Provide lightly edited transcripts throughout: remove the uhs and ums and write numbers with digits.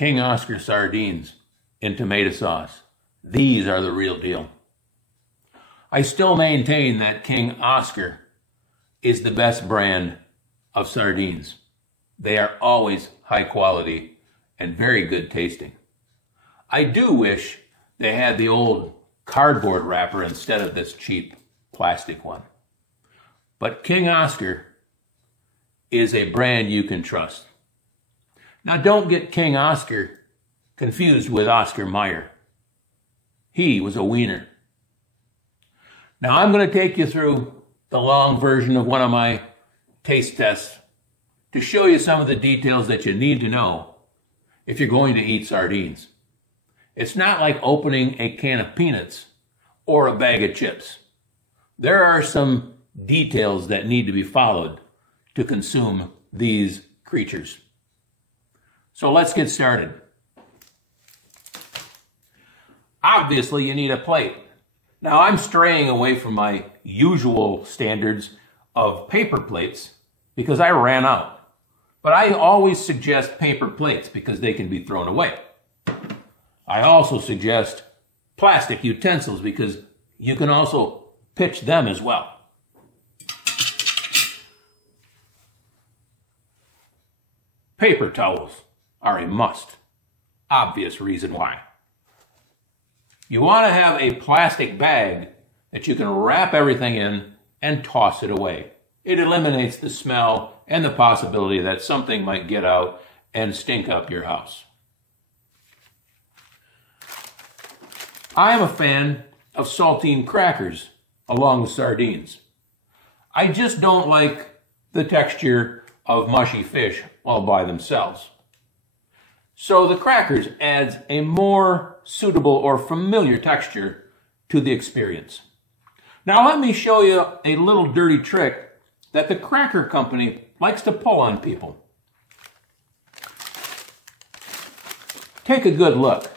King Oscar sardines in tomato sauce. These are the real deal. I still maintain that King Oscar is the best brand of sardines. They are always high quality and very good tasting. I do wish they had the old cardboard wrapper instead of this cheap plastic one. But King Oscar is a brand you can trust. Now don't get King Oscar confused with Oscar Mayer. He was a wiener. Now I'm going to take you through the long version of one of my taste tests to show you some of the details that you need to know if you're going to eat sardines. It's not like opening a can of peanuts or a bag of chips. There are some details that need to be followed to consume these creatures. So let's get started. Obviously, you need a plate. Now, I'm straying away from my usual standards of paper plates because I ran out. But I always suggest paper plates because they can be thrown away. I also suggest plastic utensils because you can also pitch them as well. Paper towels are a must. Obvious reason why. You want to have a plastic bag that you can wrap everything in and toss it away. It eliminates the smell and the possibility that something might get out and stink up your house. I am a fan of saltine crackers along with sardines. I just don't like the texture of mushy fish all by themselves. So the crackers adds a more suitable or familiar texture to the experience. Now let me show you a little dirty trick that the cracker company likes to pull on people. Take a good look.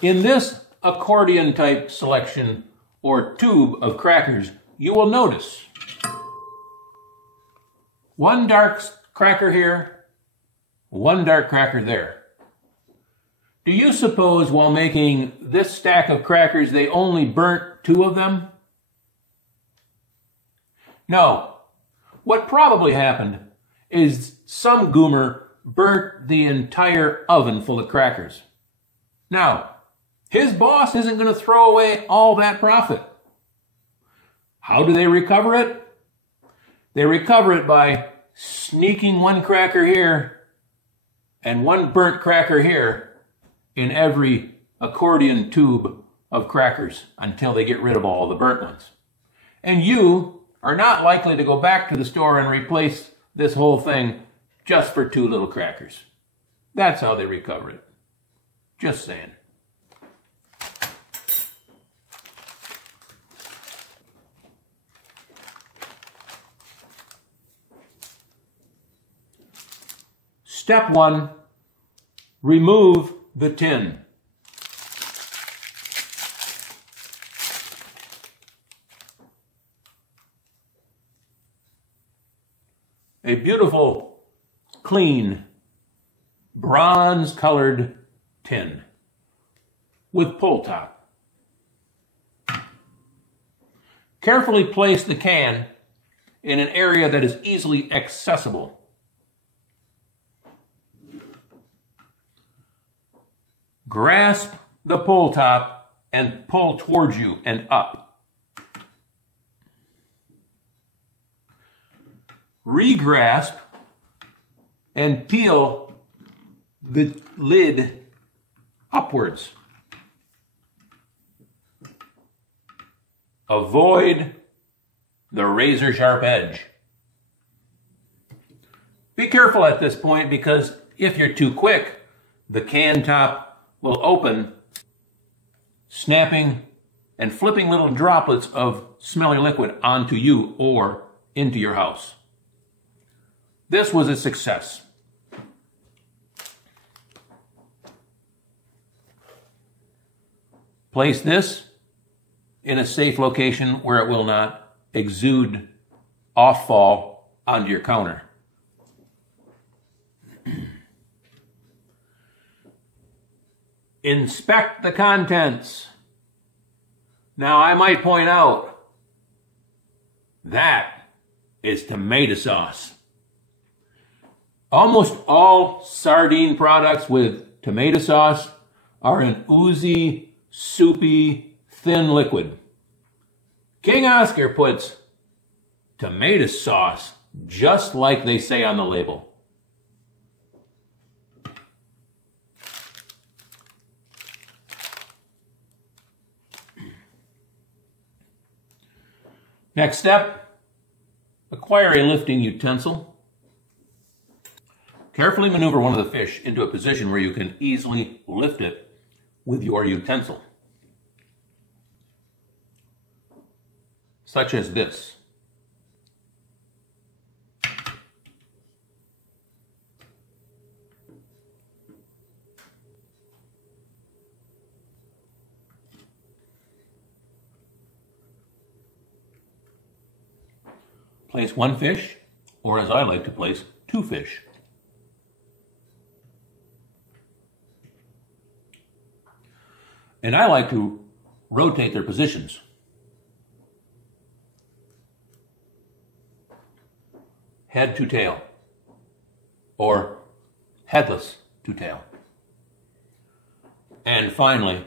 In this accordion type selection or tube of crackers, you will notice one dark cracker here, one dark cracker there. Do you suppose while making this stack of crackers they only burnt 2 of them? No. What probably happened is some goomer burnt the entire oven full of crackers. Now, his boss isn't going to throw away all that profit. How do they recover it? They recover it by sneaking one cracker here and one burnt cracker here in every accordion tube of crackers until they get rid of all the burnt ones. And you are not likely to go back to the store and replace this whole thing just for 2 little crackers. That's how they recover it. Just saying. Step 1, remove the tin. A beautiful, clean, bronze-colored tin with pull top. Carefully place the can in an area that is easily accessible. Grasp the pull top and pull towards you and up. Regrasp and peel the lid upwards. Avoid the razor sharp edge. Be careful at this point because if you're too quick, the can top will open, snapping and flipping little droplets of smelly liquid onto you or into your house. This was a success. Place this in a safe location where it will not exude off fall onto your counter. inspect the contents. Now, I might point out that is tomato sauce. Almost all sardine products with tomato sauce are an oozy, soupy, thin liquid. King Oscar puts tomato sauce just like they say on the label. Next step, acquire a lifting utensil. Carefully maneuver one of the fish into a position where you can easily lift it with your utensil, such as this. Place one fish, or as I like to place, two fish. And I like to rotate their positions. Head to tail, or headless to tail. And finally,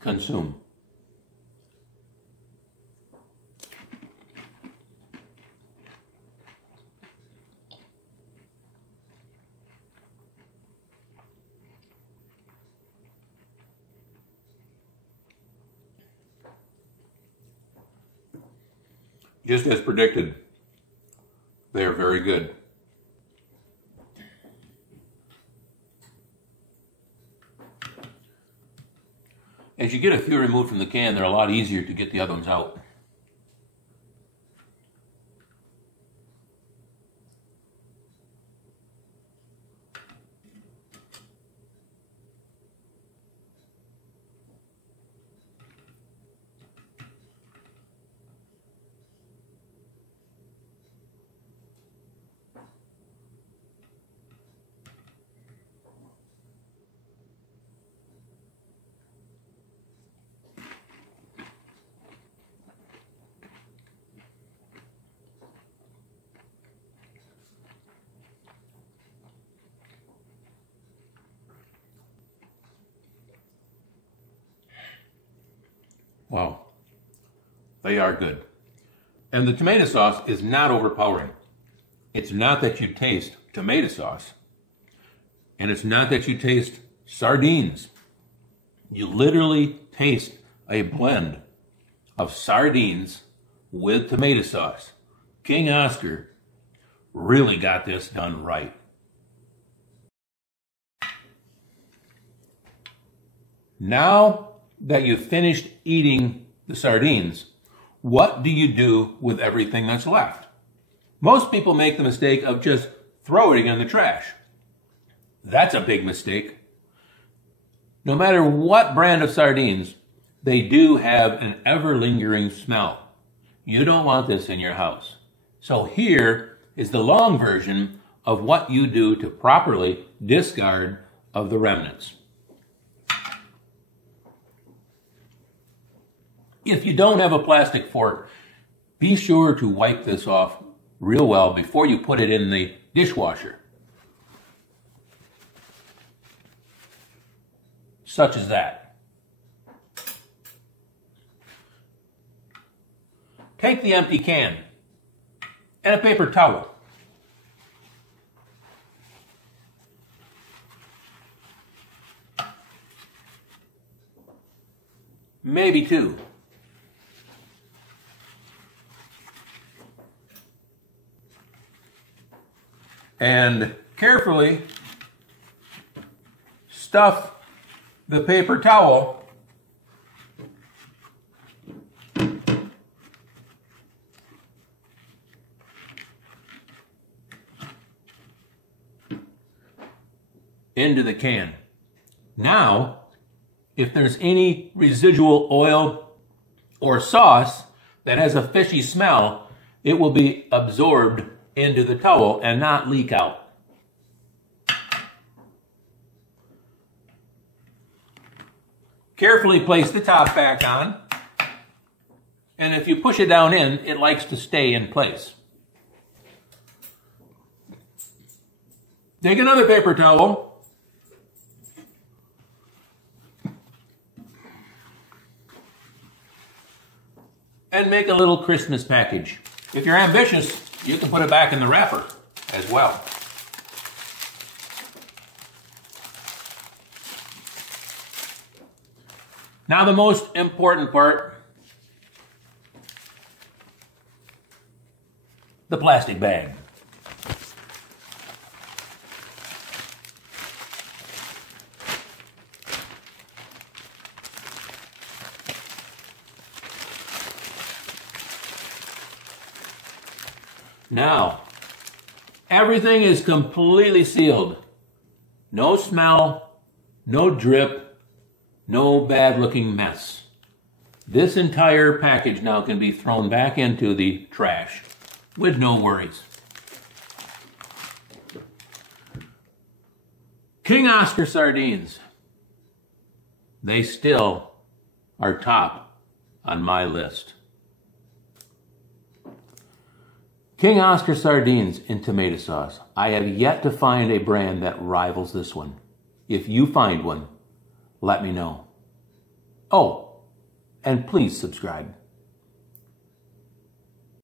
consume. Just as predicted, they are very good. As you get a few removed from the can, they're a lot easier to get the other ones out. Wow, they are good. And the tomato sauce is not overpowering. It's not that you taste tomato sauce, and it's not that you taste sardines. You literally taste a blend of sardines with tomato sauce. King Oscar really got this done right. Now that you've finished eating the sardines, what do you do with everything that's left? Most people make the mistake of just throwing it in the trash. That's a big mistake. No matter what brand of sardines, they do have an ever-lingering smell. You don't want this in your house. So here is the long version of what you do to properly discard of the remnants. If you don't have a plastic fork, be sure to wipe this off real well before you put it in the dishwasher. Such as that. Take the empty can and a paper towel. Maybe two. And carefully stuff the paper towel into the can. Now, if there's any residual oil or sauce that has a fishy smell, it will be absorbed into the towel and not leak out. Carefully place the top back on. And if you push it down in, it likes to stay in place. Take another paper towel. And make a little Christmas package. If you're ambitious, you can put it back in the wrapper as well. Now the most important part, the plastic bag. Now, everything is completely sealed. No smell, no drip, no bad looking mess. This entire package now can be thrown back into the trash with no worries. King Oscar sardines. They still are top on my list. King Oscar sardines in tomato sauce. I have yet to find a brand that rivals this one. If you find one, let me know. Oh, and please subscribe.